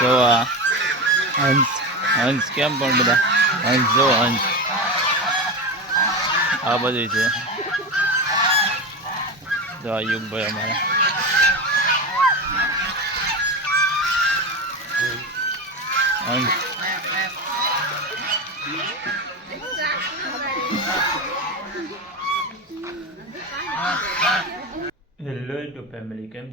જો આ હંસ. હંસ કેમ પણ બધા? હંસ જો, હંસ. આ બધું છે. જો આ યુગભાઈ અમારા. હંસ.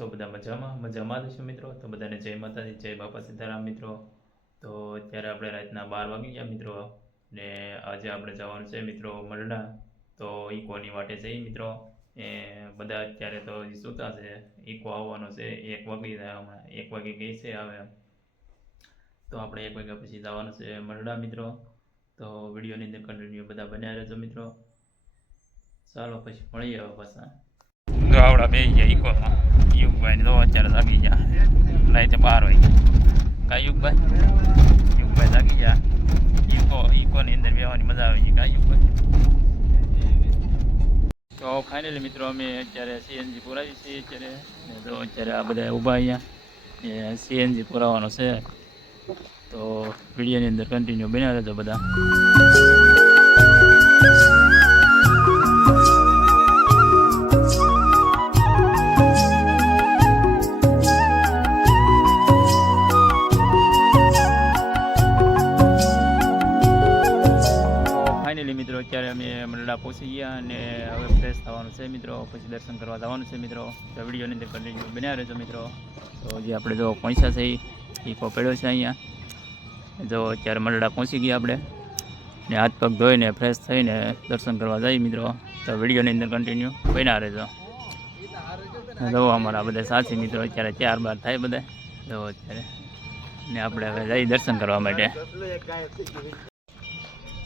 છો? બધા મજામાં? મજામાં છો મિત્રો? તો બધાને જય માતાજી, જય બાપા સીતારામ મિત્રો. તો અત્યારે આપણે રાતના બાર વાગી ગયા મિત્રો ને આજે આપણે જવાનું છે મિત્રો મરડા. તો ઈકોની વાટે છે મિત્રો. એ બધા અત્યારે તો હજી છે. ઈકો આવવાનો છે. એક વાગી જાય હમણાં. એક વાગે ગઈ છે આવે તો આપણે એક વાગ્યા પછી જવાનું છે મરડા મિત્રો. તો વિડીયોની અંદર કન્ટિન્યુ બધા બન્યા રહેજો મિત્રો. ચાલો પછી મળીએ હવે પાછા. આવડા બે ગયા યુગભાઈ તો અત્યારે જાગી ગયા. લાઈટ બાર હોય કા યુગભાઈ યુગભાઈ જાગી ગયા. ઈકો ઇકોની અંદર બેવાની મજા આવી ગઈ કા યુગભાઈ તો ફાઇનલી મિત્રો અમે અત્યારે સીએનજી પુરાવી છીએ અત્યારે. જો અત્યારે આ બધા ઊભા અહીંયા. એ સીએનજી પુરાવાનો છે. તો વિડીયોની અંદર કન્ટિન્યુ બન્યા તો બધા. છે મિત્રો, પછી દર્શન કરવા જવાનું છે મિત્રો. તો વિડીયોની અંદર કન્ટિન્યુ બન્યા રહેજો મિત્રો. તો જે આપણે જો પૈસા છે, એ પડ્યો છે અહીંયા. જો અત્યારે મરડા પહોંચી ગયા આપણે. ને હાથ પગ ધોઈને ફ્રેશ થઈને દર્શન કરવા જઈએ મિત્રો. તો વિડીયોની અંદર કન્ટિન્યુ બન્યા રહેજો. જો અમારા બધા સાથી મિત્રો અત્યારે ચાર બાર થાય બધા. જો અત્યારે. ને આપણે હવે જઈએ દર્શન કરવા માટે.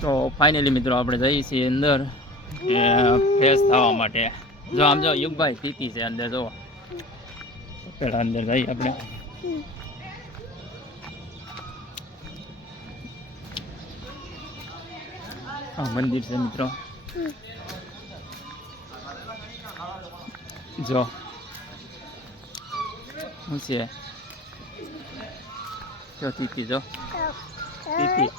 તો ફાઇનલી મિત્રો આપણે જઈએ છીએ અંદર. ફ્રેશ થવા માટે. જો આમ જો યુગભાઈ પીતી છે અંદર, જો. પેલા અંદર જઈએ આપણે. મંદિર છે મિત્રો. જો. શું છે? જો તીતી જો. તીતી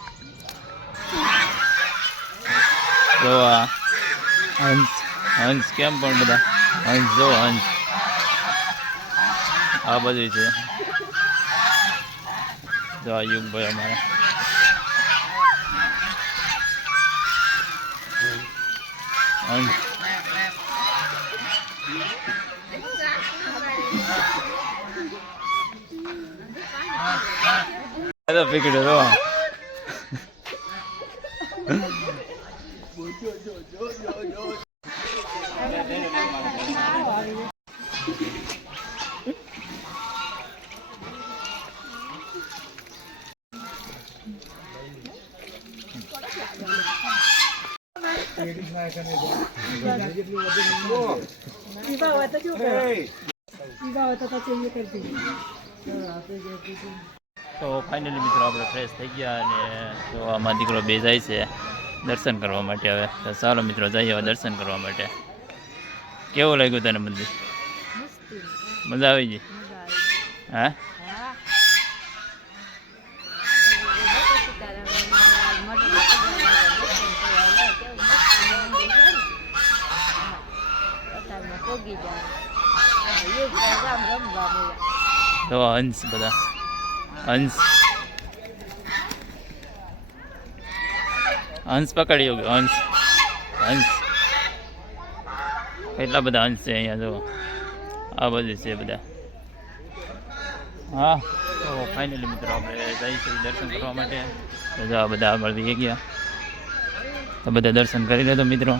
જો આ હંસ. હંસ કેમ પણ બધા? હંસ જો, હંસ. આ બાજુ છે. જો, આ યુગભાઈ અમારા. હંસ. અરે પીકડે જો તો ફાઇનલી મિત્રો આપણે ફ્રેશ થઈ ગયા અને તો આમાં દીકરો બે જાય છે દર્શન કરવા માટે હવે. તો ચાલો મિત્રો જઈએ હવે દર્શન કરવા માટે. કેવું લાગ્યું તને મંદિર? મજા આવી ગઈ. હા? તો હંસ બધા. હંસ હંસ પકડ્યો ગયો હંસ હંસ કેટલા બધા હંસ છે અહીંયા જો આ બધું છે બધા. હા. તો ફાઇનલી મિત્રો આપણે જઈશું દર્શન કરવા માટે. તો જો આ બધા આગળ વી ગયા. તો બધા દર્શન કરી લેતો મિત્રો.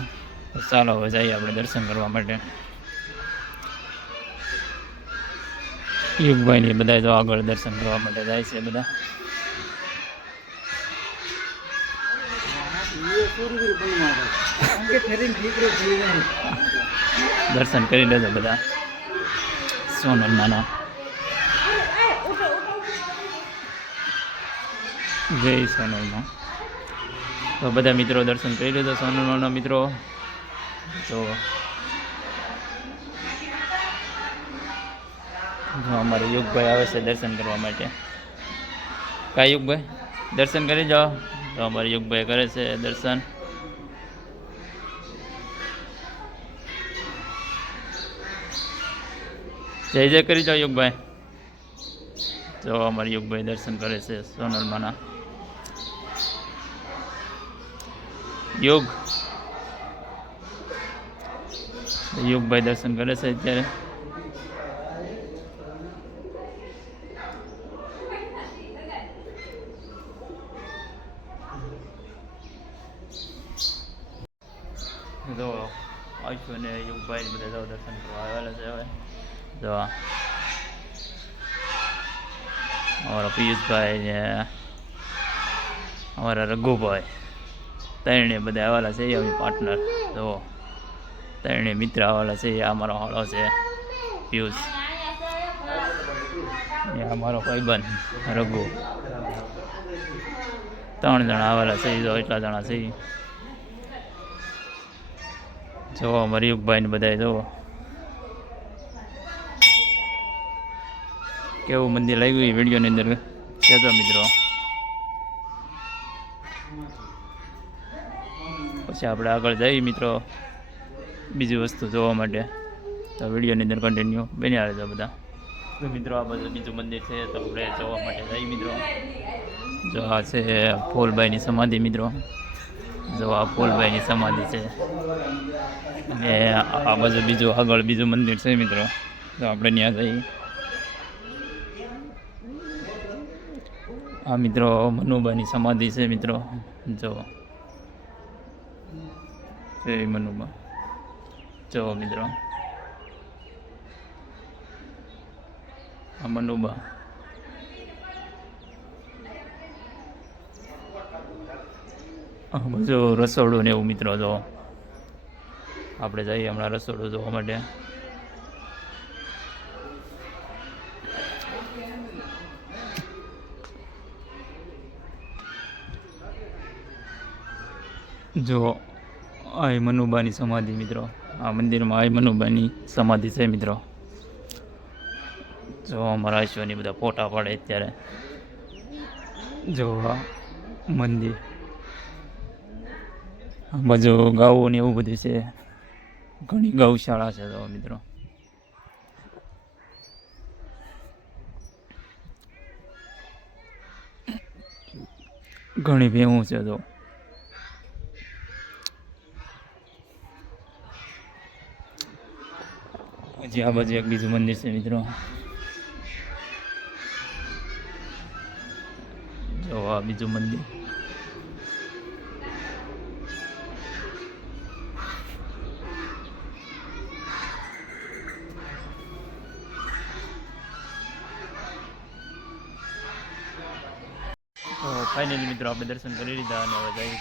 ચાલો હવે જઈએ આપણે દર્શન કરવા માટે. યુગભાઈ ને બધા જો આગળ દર્શન કરવા માટે જાય છે બધા. દર્શન કરી લેજો બધા. સોનલમાના જય સોનલમાં તો બધા મિત્રો દર્શન કરી લેજો સોનલમાના મિત્રો. તો જો અમારે યુગભાઈ આવે છે દર્શન કરવા માટે કાંઈ યુગભાઈ દર્શન કરી જાઓ તો અમારે યુગભાઈ કરે છે દર્શન જય જય કરી જાઓ યુગભાઈ જો અમારે યુગભાઈ દર્શન કરે છે સોનલમાના યુગ યુગભાઈ દર્શન કરે છે અત્યારે જો આવીશું ને યુગભાઈ બધા જો દર્શન કરવા આવેલા છે હવે. જો, અમારા પિયુષભાઈ ને અમારા રઘુભાઈ, ત્રણે બધા આવેલા છે અમે પાર્ટનર જો, ત્રણે મિત્ર આવેલા છે, એ અમારો હળો છે, પિયુષ. એ અમારો ભાઈબંધ, રઘુ. ત્રણ જણા આવેલા છે જો એટલા જણા છે. જો અમારી યુગભાઈ ને બધા જો કેવું મંદિર લાગ્યું એ વિડીયોની અંદર? કહેજો મિત્રો. પછી આપણે આગળ જઈએ મિત્રો. બીજી વસ્તુ જોવા માટે. તો વિડીયોની અંદર કન્ટિન્યુ બન્યા રહેજો બધા. મિત્રો, આ બધું બીજું મંદિર છે, તો આપણે જોવા માટે જઈએ મિત્રો. જો આ છે ફૂલભાઈની સમાધિ મિત્રો. જો ફૂલભાઈની સમાધિ છે. અને આ બાજુ બીજું આગળ બીજું મંદિર છે મિત્રો. તો આપણે ત્યાં જઈએ. આ મિત્રો મનુબાની સમાધિ છે મિત્રો. જો. જય મનુબા. જો મિત્રો. આ મનુબા. બાજુ રસોડું ને એવું મિત્રો જો. આપણે જઈએ હમણાં રસોડું જોવા માટે. જો આ મનુબાની સમાધિ મિત્રો. આ મંદિરમાં આ મનુબાની સમાધિ છે મિત્રો. જો અમારા ઈશ્વરની બધા ફોટા પાડે અત્યારે. જો મંદિર. બાજુ ગાઉ ને એવું બધું છે. ઘણી ગૌશાળા છે તો મિત્રો. ઘણી ભેવું છે તો. હજી આ બાજુ એક બીજું મંદિર છે મિત્રો. જો આ બીજું મંદિર. ફાઇનલી મિત્રો, આપણે દર્શન કરી લીધા અને હવે જઈ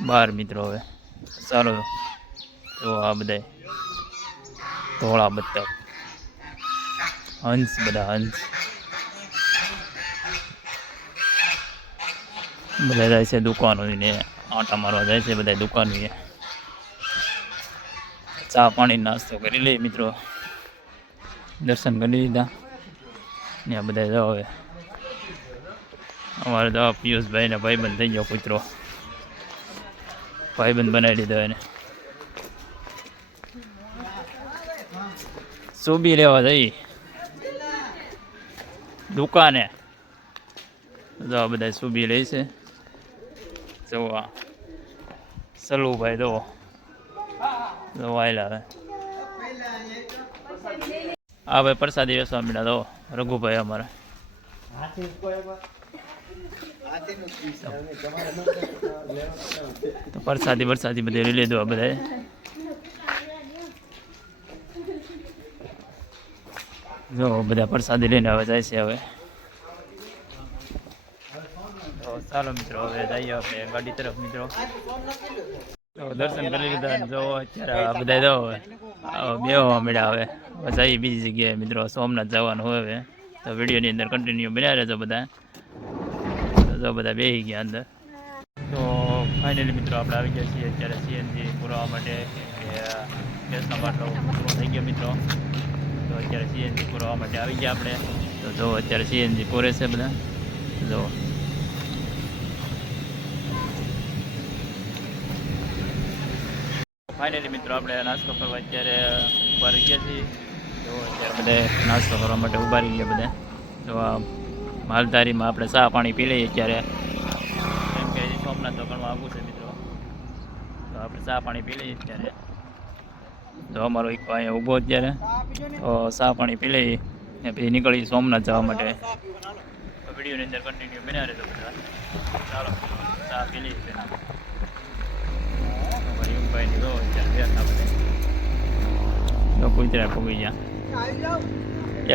બાર મિત્રો, હવે. ચાલો તો આ બધા ધોળા બતક હંસ બધા હંસ. બધા જાય છે દુકાનો ને આટા મારવા જાય છે બધા દુકાનો ચા પાણી, નાસ્તો કરી લઈએ, મિત્રો. દર્શન કરી લીધા. ને આ બધા જાઓ હવે. અમારે તો પિયુષભાઈ ને ભાઈબંધ થઈ ગયો કૂતરો. ભાઈબંધ બનાવી લીધો એને. સુબી લેવા જઈ દુકાને. જો બધા સુબી લે છે? જો આ. સલુભાઈ દો વાયલા હા ભાઈ પ્રસાદી વેસવા મીડા દો રઘુભાઈ અમારા. તો પ્રસાદી વરસાદી બધે લઈ લીધું આ બધાએ. જો, બધા પ્રસાદી લઈને હવે જાય છે હવે. ચાલો મિત્રો, હવે જઈએ આપણે ગાડી તરફ મિત્રો. દર્શન કરી લીધા જો અત્યારે બધા જો બેવા મળ્યા હવે. જઈએ બીજી જગ્યાએ મિત્રો, સોમનાથ જવાનું હોય હવે. તો વિડીયોની અંદર કન્ટિન્યુ બન્યા રહેજો બધા. જો બધા બેસી ગયા અંદર. તો ફાઇનલી મિત્રો આપણે આવી ગયા છીએ અત્યારે સીએનજી પુરાવા માટે કે ગેસનો બાટલો પૂરો થઈ ગયો મિત્રો. તો અત્યારે સીએનજી પુરાવા માટે આવી ગયા આપણે. તો જો અત્યારે સીએનજી પૂરે છે બધા. જો. ફાઇનલી મિત્રો આપણે નાસ્તો કરવા અત્યારે ઊભા રહી ગયા છીએ. જો અત્યારે બધે નાસ્તો કરવા માટે ઊભા રહી ગયા બધા. આ માલધારીમાં આપણે ચા પાણી પી લઈએ ત્યારે. કેમ કે સોમનાથ દોકાનમાં આવવું છે મિત્રો. તો આપણે ચા પાણી પી લઈએ ત્યારે. તો અમારો એક અહીંયા ઊભો અત્યારે. તો ચા પાણી પી લઈએ ને પછી નીકળી સોમનાથ જવા માટે. તો વિડીયોની અંદર કન્ટિન્યુ બન્યા રહેજો બધા. ચાલો, ચા પી લઈએ અમારી યુગભાઈની જો અત્યારે બેઠા બધા. જો કુતરા પગી ગયા.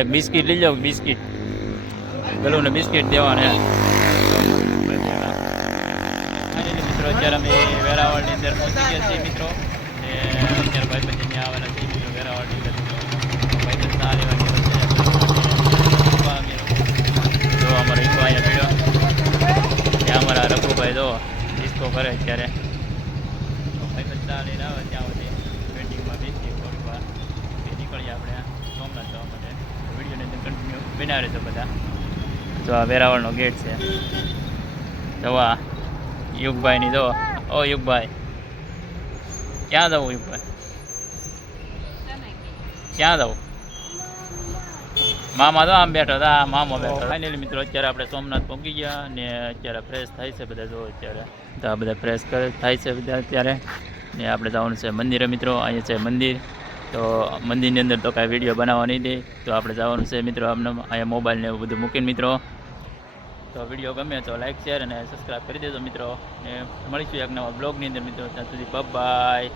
એક બિસ્કિટ લઈ જાઓ, બિસ્કિટ. ગલું ને બિસ્કિટ દેવાને. મિત્રો, અત્યારે અમે વેરાવળની અંદર પહોંચી ગયા છીએ મિત્રો. ને ભાઈ બંધ ત્યાં આવેલા છીએ મિત્રો વેરાવળની અંદર. ભાઈબંધ ના લેવા છે. જો અમારો ત્યાં અમારા રઘુભાઈ જો ડિસ્કો કરે અત્યારે. ભાઈબંધ ચા લઈને આવે ત્યાં સુધી. વેટિંગમાં બેસીએ થોડીક વાર નીકળીએ આપણે સોમનાથ જવા માટે. વિડીયોની કન્ટિન્યુ બના રહેજો બધા. જો આ વેરાવળનો ગેટ છે. જવા યુગભાઈની જો ઓ યુગભાઈ. ક્યાં જવું યુગભાઈ? ક્યાં જવું મામા તો આમ બેઠો હતા આ મામો બેઠો ફાઇનલી મિત્રો અત્યારે આપણે સોમનાથ પહોંચી ગયા ને અત્યારે ફ્રેશ થાય છે બધા જો અત્યારે. તો આ બધા ફ્રેશ કરે થાય છે બધા અત્યારે. ને આપણે જવાનું છે મંદિરે મિત્રો અહીંયા છે મંદિર. તો મંદિરની અંદર તો કાંઈ વીડિયો બનાવવા નહીં દે. તો આપણે જવાનું છે મિત્રો આમને અહીંયા મોબાઈલ ને એવું બધું મૂકીને મિત્રો. તો વીડિયો ગમે તો લાઈક શેર અને સબસ્ક્રાઈબ કરી દેજો મિત્રો. ને મળીશું એક નવા બ્લોગની અંદર મિત્રો. ત્યાં સુધી બાય